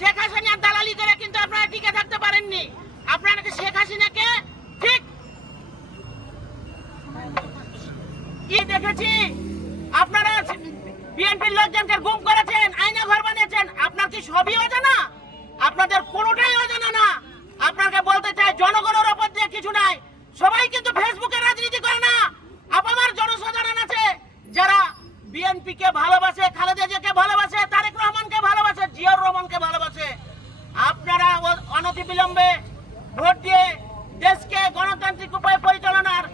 শেখ হাসিনার দালালি করে কিন্তু আপনারা টিকে থাকতে পারেননি। আপনারা শেখ হাসিনাকে ঠিক কি দেখেছি, আপনারা বিএনপির লোকজনকে গুম করেছেন, আয়না ঘর বানিয়েছেন। আপনার কি সবই অজানা? আপনাদের কোনোটাই অজানা না। আপনাকে বলতে চাই, জনগণের ওপর দিয়ে কিছু নাই। সবাই কিন্তু ফেসবুকে রাজনীতি করে না। আপামার জনসাধারণ আছে যারা বিএনপিকে ভালোবাসে, খালেদা জিয়াকে ভালোবাসে, তারেক রহমানকে ভালোবাসে, জিয়াউর রহমানকে ভালোবাসে। আপনারা অনতিবিলম্বে ভোট দিয়ে দেশকে গণতান্ত্রিক উপায়ে পরিচালনার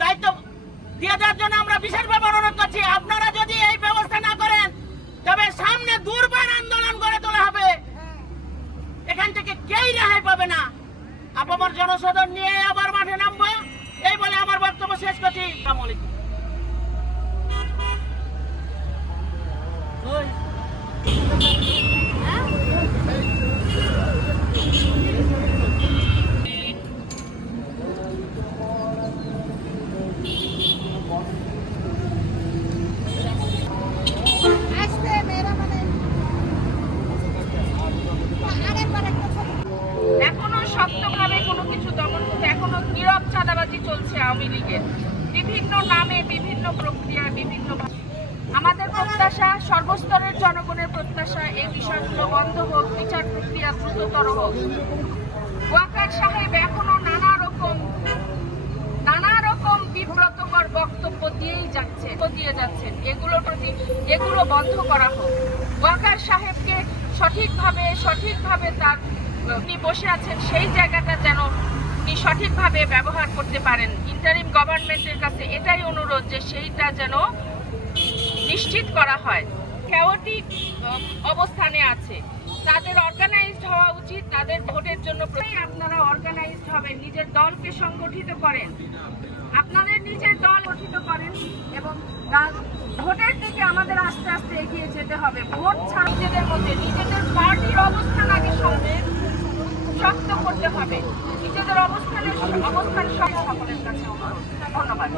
দায়িত্ব দিয়ে দেওয়ার জন্য আমরা বিশেষভাবে অনুরোধ করছি। আপনারা যদি এই ব্যবস্থা না করেন, তবে সামনে দুর্বার আন্দোলন গড়ে তোলা হবে। এখান থেকে কেউই রেহাই পাবে না। আপামর জনসাধারণ নিয়ে আবার মাঠে নামবো, এই বলে আমার বক্তব্য শেষ করছি। আসসালামু আলাইকুম। এখনো শক্তভাবে কোনো কিছু দমন করতে, এখনো নীরব চাঁদাবাজি চলছে আওয়ামী লীগের বিভিন্ন নামে, বিভিন্ন প্রক্রিয়ায়, বিভিন্ন। আমাদের প্রত্যাশা, সর্বস্তরের জনগণের প্রত্যাশা, এই বিষয়গুলো বন্ধ হোক, বিচার প্রক্রিয়া দ্রুততর হোক। ওয়াকার সাহেব এখনো নানা রকম বিব্রতকর বক্তব্য দিয়েই যাচ্ছেন। এগুলো বন্ধ করা হোক। ওয়াকার সাহেবকে সঠিকভাবে তার উনি বসে আছেন সেই জায়গাটা যেন উনি সঠিকভাবে ব্যবহার করতে পারেন। ইন্টারিম গভর্নমেন্টের কাছে এটাই অনুরোধ যে সেইটা যেন নিশ্চিত করা হয়। কেওয়াটিক অবস্থানে আছে, তাদের অর্গানাইজড হওয়া উচিত। তাদের ভোটের জন্য আপনারা অর্গানাইজড হবেন, নিজের দলকে সংগঠিত করেন, আপনাদের নিজের দল গঠিত করেন এবং ভোটের দিকে আমাদের আস্তে আস্তে এগিয়ে যেতে হবে। ভোট ছাড়া নিজেদের মধ্যে নিজেদের পার্টির অবস্থান আগে শক্ত করতে হবে। নিজেদের অবস্থান সকলের কাছে ধন্যবাদ।